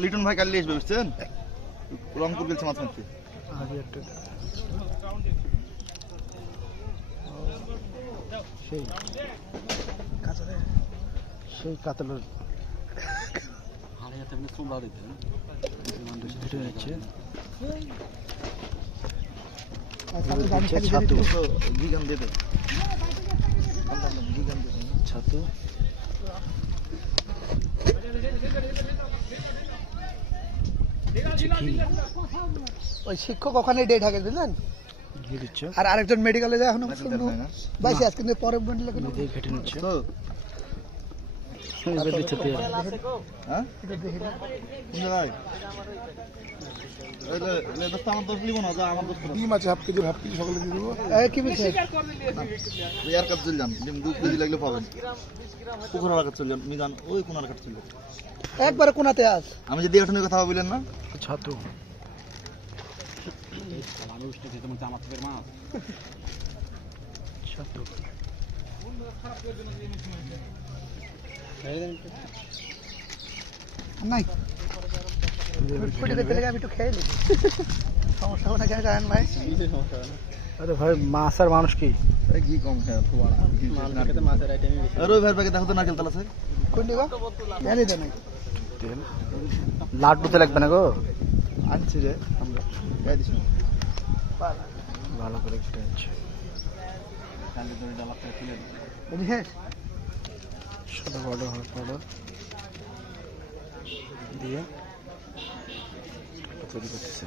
লিটন ভাই কালি আসবে বুঝছেন, রংপুর গেছে মাছ মারতে। সেই কাতলের ছাতু ছাতু ওই শিক্ষক ওখানে ডেট থাকে বুঝলেন, আর আরেকজন মেডিকেলে যায় এখনো বাইশে আজকে পরে বন্ধু ঘেটে নিচ্ছে ডিম আছে হাফ কেজি সকালে দিয়ে দেবো। কি বলছে এয়ার কাপ চলে যান, 2 কেজি লাগলে পাবেন। পুকুর কাছে চলে যান, মিজান ওই কোনার কাছে চলে যান, একবারে কোনাতে আস। আমি যে দিয়ে কথা বললেন না ছাতু ছাতু নাই আমি একটু খেয়ে নিই, সমস্যা হবে না কেন জানেন ভাই? আরে ভাই মাছ আর মানুষ কি ঘি কম খায়, আর ওই ভাইয়ের প্যাকেট দেখো তো নারকেল তেল আছে কোন দিবা জানি তো নাই তেল লাড্ডুতে লাগবে না গো, আনছি রে আমরা গাই দিছি ভালো করে কেটে আনছি কালকে ধরে ডালা করে তুলে দিই। হ্যাঁ সাদা বড় হওয়ার পর দিয়ে তৈরি করতেছে